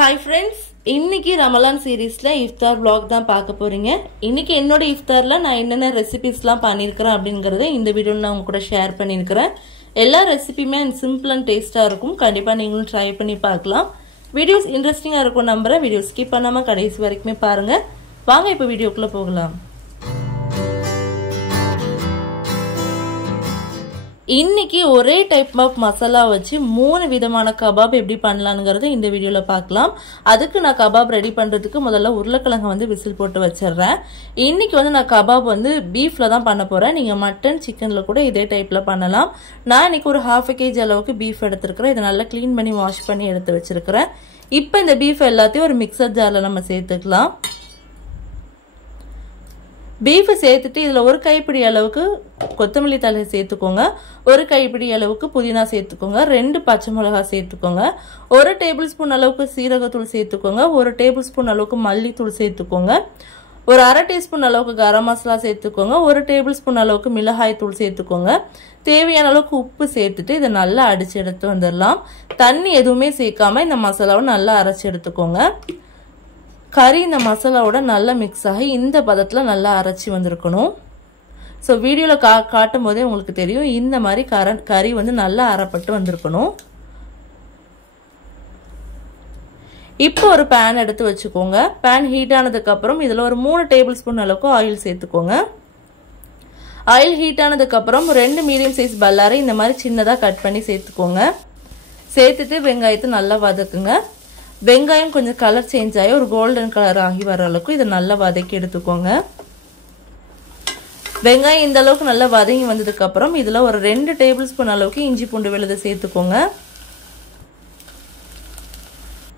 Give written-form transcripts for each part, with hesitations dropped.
Hi friends, இன்னைக்கு ரமலான் சீரிஸ்ல இஃப்தார் vlog தான் பார்க்க போறீங்க. இன்னைக்கு என்னோட இஃப்தார்ல நான் என்னென்ன ரெசிபீஸ்லாம் பண்ணியிருக்கிறேன் அப்படிங்கறதை இந்த வீடியோல நான் உங்க கூட ஷேர் பண்ணியிருக்கிறேன். எல்லா ரெசிபியுமே சிம்பிள் அண்ட் டேஸ்டா இருக்கும். கண்டிப்பா நீங்களும் ட்ரை பண்ணி பார்க்கலாம். வீடியோஸ் இன்ட்ரெஸ்டிங்கா இருக்கும் நம்புறேன். வீடியோ ஸ்கிப் பண்ணாம கடைசி வரைக்குமே பாருங்க. வாங்க இப்போ வீடியோக்குள்ள போகலாம். இன்னைக்கு ஒரே டைப் ஆஃப் மசாலா வச்சு 3 விதமான கபாப் எப்படி பண்ணலாம்ங்கறது இந்த வீடியோல பார்க்கலாம். அதுக்கு நான் கபாப் ரெடி பண்றதுக்கு முதல்ல உருளைக்கிழங்கு விசில் போட்டு வச்சிடுறேன். இன்னைக்கு நான் கபாப் பீஃப்ல தான் பண்ண போறேன். நீங்க மட்டன் சிக்கன்ல கூட இதே டைப்ல பண்ணலாம். நான் இன்னைக்கு ஒரு 1/2 kg அளவுக்கு பீஃப் எடுத்துக்கிறேன். இதை நல்லா க்ளீன் பண்ணி வாஷ் பண்ணி எடுத்து வச்சிருக்கிறேன். இப்போ இந்த பீஃப் எல்லாத்தையும் ஒரு மிக்சர் ஜார்ல நம்ம சேர்த்துக்கலாம். பீஃப் சேர்த்துட்டு இதுல ஒரு கைப்பிடி அளவுக்கு கொத்தமல்லி தழை சேர்த்துக்கோங்க. ஒரு கைப்பிடி அளவுக்கு புதினா சேர்த்துக்கோங்க. 2 பச்சை மிளகாய் சேர்த்துக்கோங்க. 1 டேபிள் ஸ்பூன் அளவுக்கு சீரகத்தூள் சேர்த்துக்கோங்க. 1 டேபிள் ஸ்பூன் அளவுக்கு மல்லித்தூள் சேர்த்துக்கோங்க. ஒரு 1/2 டீஸ்பூன் அளவுக்கு கரம் மசாலா சேர்த்துக்கோங்க. 1 டேபிள் ஸ்பூன் அளவுக்கு மிளகாய் தூள் சேர்த்துக்கோங்க. தேவையான அளவுக்கு உப்பு சேர்த்துட்டு இதை நல்லா அடிச்சு எடுத்து வந்துடலாம். தண்ணி எதுவுமே சேர்க்காம இந்த மசாலாவை நல்லா அரைச்சு எடுத்துக்கோங்க. கறி இந்த மசாலாவோட நல்லா மிக்ஸ் ஆகி இந்த பதத்துல நல்லா அரைச்சி வந்திருக்கணும். ஸோ வீடியோல காட்டும் போதே உங்களுக்கு தெரியும் இந்த மாதிரி கறி நல்லா அரைப்பட்டு வந்திருக்கணும். இப்போ ஒரு பேன் எடுத்து வச்சுக்கோங்க. பேன் ஹீட் ஆனதுக்கு அப்புறம் இதுல ஒரு 3 டேபிள் ஸ்பூன் அளவுக்கு ஆயில் சேர்த்துக்கோங்க. ஆயில் ஹீட் ஆனதுக்கு அப்புறம் 2 மீடியம் சைஸ் பல்லாரி இந்த மாதிரி சின்னதா கட் பண்ணி சேர்த்துக்கோங்க. சேர்த்துட்டு வெங்காயத்தை நல்லா வதக்குங்க. வெங்காயம் கொஞ்சம் கலர் சேஞ்ச் ஆகி ஒரு கோல்டன் கலர் ஆகி வர அளவுக்கு இதை நல்லா வதக்கி எடுத்துக்கோங்க. வெங்காயம் இந்த அளவுக்கு நல்லா வதங்கி வந்ததுக்கு அப்புறம் இதுல ஒரு 2 டேபிள் ஸ்பூன் அளவுக்கு இஞ்சி பூண்டு விழுது சேர்த்துக்கோங்க.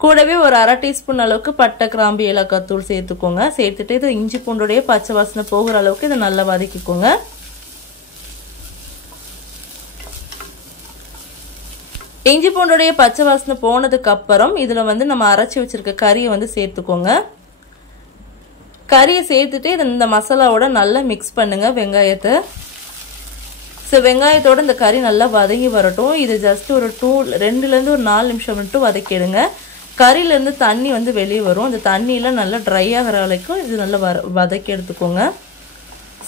கூடவே ஒரு 1/2 டீஸ்பூன் அளவுக்கு பட்டை கிராம்பு ஏலக்காய் தூள் சேர்த்துக்கோங்க. சேர்த்துட்டு இது இஞ்சி பூண்டுடைய பச்சை வாசனை போகிற அளவுக்கு இதை நல்லா வதக்கிக்கோங்க. இஞ்சி பூண்டுடைய பச்சை வாசனை போனதுக்கு அப்புறம் இதுல நம்ம அரைச்சி வச்சிருக்க கறியை சேர்த்துக்கோங்க. கறியை சேர்த்துட்டு இந்த மசாலாவோட நல்லா மிக்ஸ் பண்ணுங்க வெங்காயத்தை. வெங்காயத்தோட இந்த கறி நல்லா வதங்கி வரட்டும். இது ஜஸ்ட் ஒரு 2ல இருந்து ஒரு 4 நிமிஷம் மட்டும் வதக்கிடுங்க. கறியில இருந்து தண்ணி வெளியே வரும். அந்த தண்ணியெல்லாம் நல்லா ட்ரை ஆகிற வரைக்கும் இது நல்லா வதக்கி எடுத்துக்கோங்க.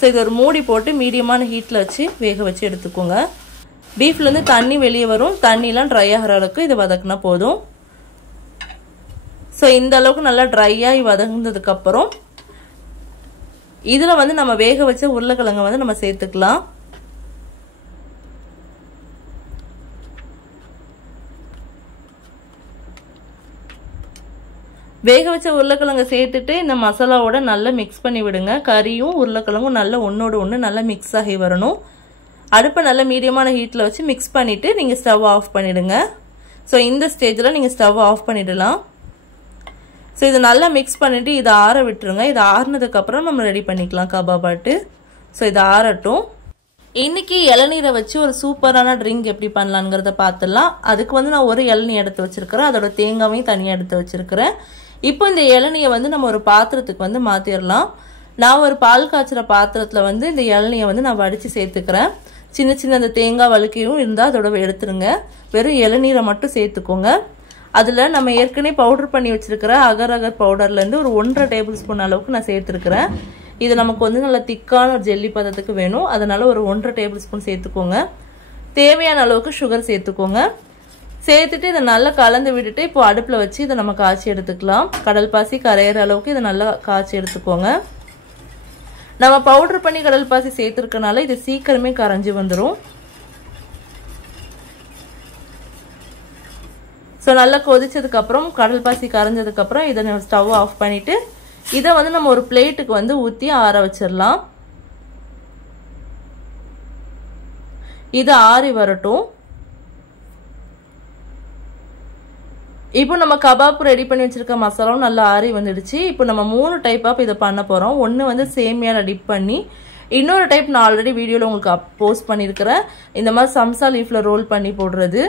இது ஒரு மூடி போட்டு மீடியமான ஹீட்ல வச்சு வேக வச்சு எடுத்துக்கோங்க. பீஃப்ல இருந்து தண்ணி வெளியே வரும். தண்ணிலாம் ட்ரை ஆகிற அளவுக்கு இதை வதக்கினா போதும். இந்த அளவுக்கு நல்லா ட்ரை ஆகி வதங்கினதுக்கு அப்புறம் இதுல நம்ம வேக வச்ச உருளைக்கிழங்கு நம்ம சேர்த்துக்கலாம். வேக வச்ச உருளைக்கிழங்கு சேர்த்துட்டு இந்த மசாலாவோட நல்லா மிக்ஸ் பண்ணி விடுங்க. கறியும் உருளைக்கிழங்கும் நல்லா ஒன்னோட ஒன்று நல்லா மிக்ஸ் ஆகி வரணும். அடுப்பை நல்ல மீடியமான ஹீட்ல வச்சு மிக்ஸ் பண்ணிட்டு நீங்க ஸ்டவ் ஆஃப் பண்ணிடுங்க. இந்த ஸ்டேஜ்ல நீங்க ஸ்டவ் ஆஃப் பண்ணிடலாம். இது நல்லா மிக்ஸ் பண்ணிட்டு இதை ஆற விட்டுருங்க. இது ஆறுனதுக்கு அப்புறம் நம்ம ரெடி பண்ணிக்கலாம் கபாபாட்டு. இது ஆறட்டும். இன்னைக்கு இளநீரை வச்சு ஒரு சூப்பரான ட்ரிங்க் எப்படி பண்ணலாம்ங்கறத பார்த்துடலாம். அதுக்கு நான் ஒரு இளநீர் எடுத்து வச்சிருக்கிறேன். அதோட தேங்காவையும் தனியாக எடுத்து வச்சிருக்கிறேன். இப்போ இந்த இளநியை நம்ம ஒரு பாத்திரத்துக்கு மாத்திரலாம். நான் ஒரு பால் காய்ச்சுற பாத்திரத்துல இந்த இளநியை நான் வடிச்சு சேர்த்துக்கிறேன். சின்ன சின்ன அந்த தேங்காய் வழுக்கையும் இருந்தால் அதோட எடுத்துருங்க. வெறும் இளநீரை மட்டும் சேர்த்துக்கோங்க. அதில் நம்ம ஏற்கனவே பவுடர் பண்ணி வச்சிருக்கிற அகர் அகர் பவுடர்லேருந்து ஒரு 1/2 டேபிள் ஸ்பூன் அளவுக்கு நான் சேர்த்துருக்கிறேன். இது நமக்கு நல்லா திக்கான ஒரு ஜெல்லி பதத்துக்கு வேணும். அதனால ஒரு 1/2 டேபிள் ஸ்பூன் சேர்த்துக்கோங்க. தேவையான அளவுக்கு சுகர் சேர்த்துக்கோங்க. சேர்த்துட்டு இதை நல்லா கலந்து விட்டுட்டு இப்போ அடுப்பில் வச்சு இதை நம்ம காய்ச்சி எடுத்துக்கலாம். கடல் பாசி கரையிற அளவுக்கு இதை நல்லா காய்ச்சி எடுத்துக்கோங்க. நம்ம பவுடர் பண்ணி கடல் பாசி சேர்த்துருக்கனால இது சீக்கிரமே கரைஞ்சி வந்துடும். நல்லா கொதிச்சதுக்கு அப்புறம் கடல் பாசி கரைஞ்சதுக்கு அப்புறம் இதை ஸ்டவ் ஆஃப் பண்ணிட்டு இதை நம்ம ஒரு பிளேட்டுக்கு ஊற்றி ஆற வச்சிடலாம். இது ஆறி வரட்டும். இப்போ நம்ம கபாப் ரெடி பண்ணி வச்சிருக்க மசாலாவும் நல்லா ஆறி வந்துடுச்சு. இப்போ நம்ம 3 டைப் ஆஃப் இதை பண்ண போறோம். ஒன்று சேமியால டிப் பண்ணி, இன்னொரு டைப் நான் ஆல்ரெடி வீடியோல உங்களுக்கு போஸ்ட் பண்ணியிருக்கிறேன். இந்த மாதிரி சம்சா லீஃப்ல ரோல் பண்ணி போடுறது,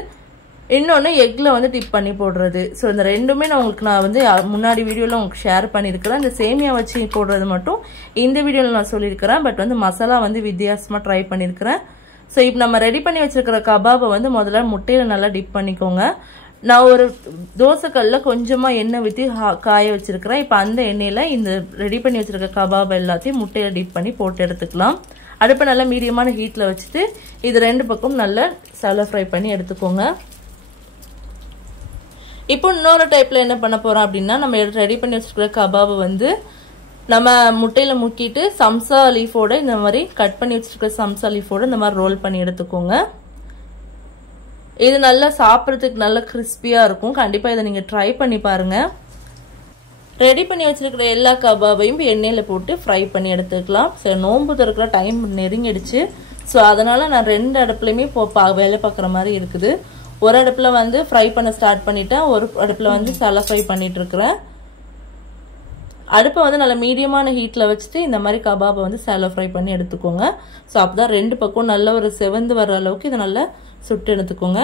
இன்னொன்று எக்ல டிப் பண்ணி போடுறது. இந்த ரெண்டுமே நான் உங்களுக்கு முன்னாடி வீடியோல உங்களுக்கு ஷேர் பண்ணியிருக்கிறேன். இந்த சேமியா வச்சு போடுறது மட்டும் இந்த வீடியோல நான் சொல்லியிருக்கிறேன். பட் மசாலா வித்தியாசமா ட்ரை பண்ணியிருக்கிறேன். இப்போ நம்ம ரெடி பண்ணி வச்சிருக்கிற கபாபை முதல்ல முட்டையில நல்லா டிப் பண்ணிக்கோங்க. நான் ஒரு தோசைக்கல்ல கொஞ்சமா எண்ணெய் ஊற்றி காய வச்சிருக்கிறேன். இப்போ அந்த எண்ணெயில இந்த ரெடி பண்ணி வச்சிருக்க கபாப் எல்லாத்தையும் முட்டையில டிப் பண்ணி போட்டு எடுத்துக்கலாம். அடுப்பை நல்லா மீடியமான ஹீட்ல வச்சுட்டு இது ரெண்டு பக்கம் நல்லா சாலோ ஃப்ரை பண்ணி எடுத்துக்கோங்க. இப்போ இன்னொரு டைப்ல என்ன பண்ண போறோம் அப்படின்னா, நம்ம ரெடி பண்ணி வச்சிருக்கிற கபாப் வந்து நம்ம முட்டையில முக்கிட்டு சம்சா லீஃபோட இந்த மாதிரி கட் பண்ணி வச்சிருக்கிற சம்சா லீஃபோட இந்த மாதிரி ரோல் பண்ணி எடுத்துக்கோங்க. இது நல்லா சாப்பிட்றதுக்கு நல்ல கிறிஸ்பியா இருக்கும். கண்டிப்பா இதை நீங்க ட்ரை பண்ணி பாருங்க. ரெடி பண்ணி வச்சிருக்கிற எல்லா கபாபையும் எண்ணெயில போட்டு ஃப்ரை பண்ணி எடுத்துக்கலாம். சரி, நோன்பு திறக்கிற டைம் நெருங்கிடுச்சு. ஸோ அதனால நான் ரெண்டு அடுப்புலையுமே வேலை பார்க்குற மாதிரி இருக்குது. ஒரு அடுப்புல வந்து ஃப்ரை பண்ண ஸ்டார்ட் பண்ணிட்டேன், ஒரு அடுப்புல வந்து சாலோ ஃப்ரை பண்ணிட்டு இருக்கிறேன். அடுப்பை வந்து நல்லா மீடியமான ஹீட்ல வச்சுட்டு இந்த மாதிரி கபாபை வந்து சாலோ ஃப்ரை பண்ணி எடுத்துக்கோங்க. ஸோ அப்பதான் ரெண்டு பக்கம் நல்ல ஒரு செவந்து வர்ற அளவுக்கு இதை நல்லா சுட்டு எடுத்துக்கோங்க.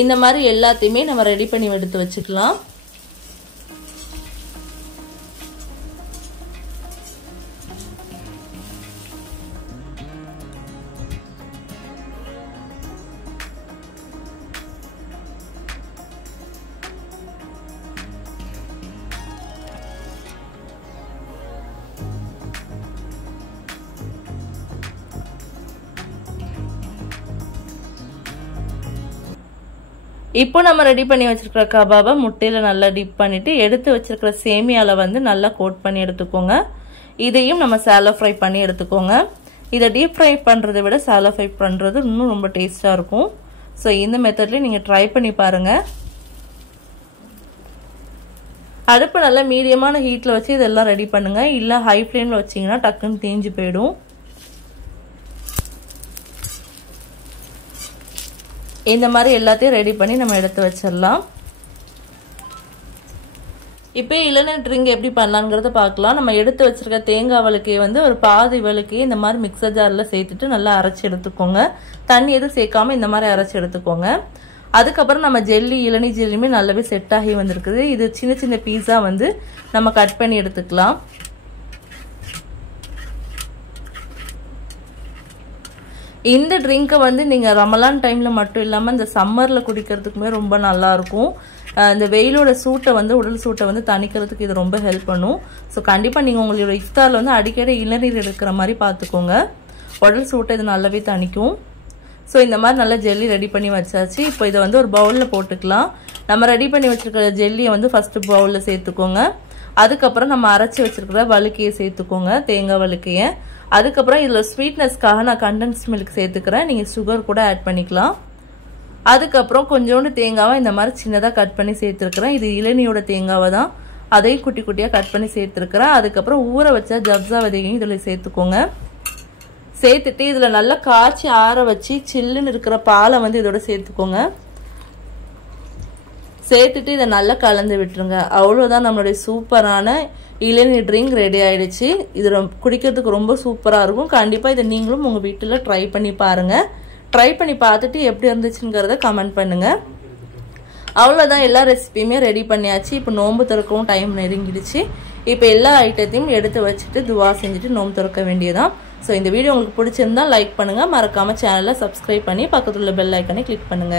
இந்த மாதிரி எல்லாத்தையுமே நம்ம ரெடி பண்ணி எடுத்து வச்சுக்கலாம். இப்போ நம்ம ரெடி பண்ணி வச்சிருக்கிற கபாபை முட்டையில நல்லா டிப் பண்ணிட்டு எடுத்து வச்சிருக்கிற சேமியால வந்து நல்லா கோட் பண்ணி எடுத்துக்கோங்க. இதையும் நம்ம சாலோ ஃப்ரை பண்ணி எடுத்துக்கோங்க. இதை டீப் ஃப்ரை பண்றதை விட சாலோ ஃப்ரை பண்றது இன்னும் ரொம்ப டேஸ்டா இருக்கும். ஸோ இந்த மெத்தட்ல நீங்க ட்ரை பண்ணி பாருங்க. அடுப்பு நல்லா மீடியமான ஹீட்ல வச்சு இதெல்லாம் ரெடி பண்ணுங்க. இல்ல ஹை ஃப்ளேம்ல வச்சீங்கன்னா டக்குன்னு தீஞ்சு போயிடும். இந்த மாதிரி எல்லாத்தையும் ரெடி பண்ணி நம்ம எடுத்து வச்சிடலாம். இப்போ இளநீர் ட்ரிங்க் எப்படி பண்ணலாங்கிறத பார்க்கலாம். நம்ம எடுத்து வச்சிருக்க தேங்காய் வழுக்கையை வந்து ஒரு பாதி வழுக்கையை இந்த மாதிரி மிக்சர் ஜார்ல சேர்த்துட்டு நல்லா அரைச்சி எடுத்துக்கோங்க. தண்ணி எதுவும் சேர்க்காம இந்த மாதிரி அரைச்சி எடுத்துக்கோங்க. அதுக்கப்புறம் நம்ம இளநீர் ஜெல்லியுமே நல்லாவே செட் ஆகி வந்திருக்குது. இது சின்ன சின்ன பீஸா வந்து நம்ம கட் பண்ணி எடுத்துக்கலாம். இந்த ட்ரிங்கை வந்து நீங்க ரமலான் டைம்ல மட்டும் இல்லாம இந்த சம்மர்ல குடிக்கிறதுக்குமே ரொம்ப நல்லா இருக்கும். இந்த வெயிலோட சூட்டை வந்து உடல் சூட்டை வந்து தணிக்கிறதுக்கு இது ரொம்ப ஹெல்ப் பண்ணும். ஸோ கண்டிப்பா நீங்க உங்களோட இஃப்தார்ல வந்து அடிக்கடி இளநீர் எடுக்கிற மாதிரி பார்த்துக்கோங்க. உடல் சூட்டை இது நல்லாவே தணிக்கும். ஸோ இந்த மாதிரி நல்லா ஜெல்லி ரெடி பண்ணி வச்சாச்சு. இப்போ இதை வந்து ஒரு பவுல்ல போட்டுக்கலாம். நம்ம ரெடி பண்ணி வச்சிருக்கிற ஜெல்லியை வந்து ஃபர்ஸ்ட் பவுல்ல சேர்த்துக்கோங்க. அதுக்கப்புறம் நம்ம அரைச்சி வச்சிருக்கிற வழுக்கையை சேர்த்துக்கோங்க, தேங்காய் வழுக்கையை. அதுக்கப்புறம் இதுல ஸ்வீட்னஸ்க்காக நான் கண்டென்ஸ் மில்க் சேர்த்துக்கிறேன். நீங்க சுகர் கூட ஆட் பண்ணிக்கலாம். அதுக்கப்புறம் கொஞ்சோண்டு தேங்காவை இந்த மாதிரி சின்னதா கட் பண்ணி சேர்த்துருக்கிறேன். இது இளநியோட தேங்காவை தான், அதையும் குட்டி குட்டியா கட் பண்ணி சேர்த்துருக்கிறேன். அதுக்கப்புறம் ஊற வச்ச ஜப்சா விதையும் இதுல சேர்த்துக்கோங்க. சேர்த்துட்டு இதுல நல்லா காய்ச்சி ஆற வச்சு சில்லுன்னு இருக்கிற பாலை வந்து இதோட சேர்த்துக்கோங்க. சேர்த்துட்டு இதை நல்லா கலந்து விட்டுருங்க. அவ்வளவுதான், நம்மளுடைய சூப்பரான இளநீர் ட்ரிங்க் ரெடி ஆயிடுச்சு. இது குடிக்கிறதுக்கு ரொம்ப சூப்பரா இருக்கும். கண்டிப்பா இதை நீங்களும் உங்க வீட்டுல ட்ரை பண்ணி பாருங்க. ட்ரை பண்ணி பார்த்துட்டு எப்படி இருந்துச்சுங்கிறத கமெண்ட் பண்ணுங்க. அவ்வளவுதான், எல்லா ரெசிபியுமே ரெடி பண்ணியாச்சு. இப்போ நோன்பு திறக்கவும் டைம் நெருங்கிடுச்சு. இப்போ எல்லா ஐட்டத்தையும் எடுத்து வச்சுட்டு துவா செஞ்சுட்டு நோன்பு திறக்க வேண்டியதான். ஸோ இந்த வீடியோ உங்களுக்கு பிடிச்சிருந்தா லைக் பண்ணுங்க, மறக்காம சேனலை சப்ஸ்கிரைப் பண்ணி பக்கத்துல உள்ள பெல் ஐக்கனை கிளிக் பண்ணுங்க.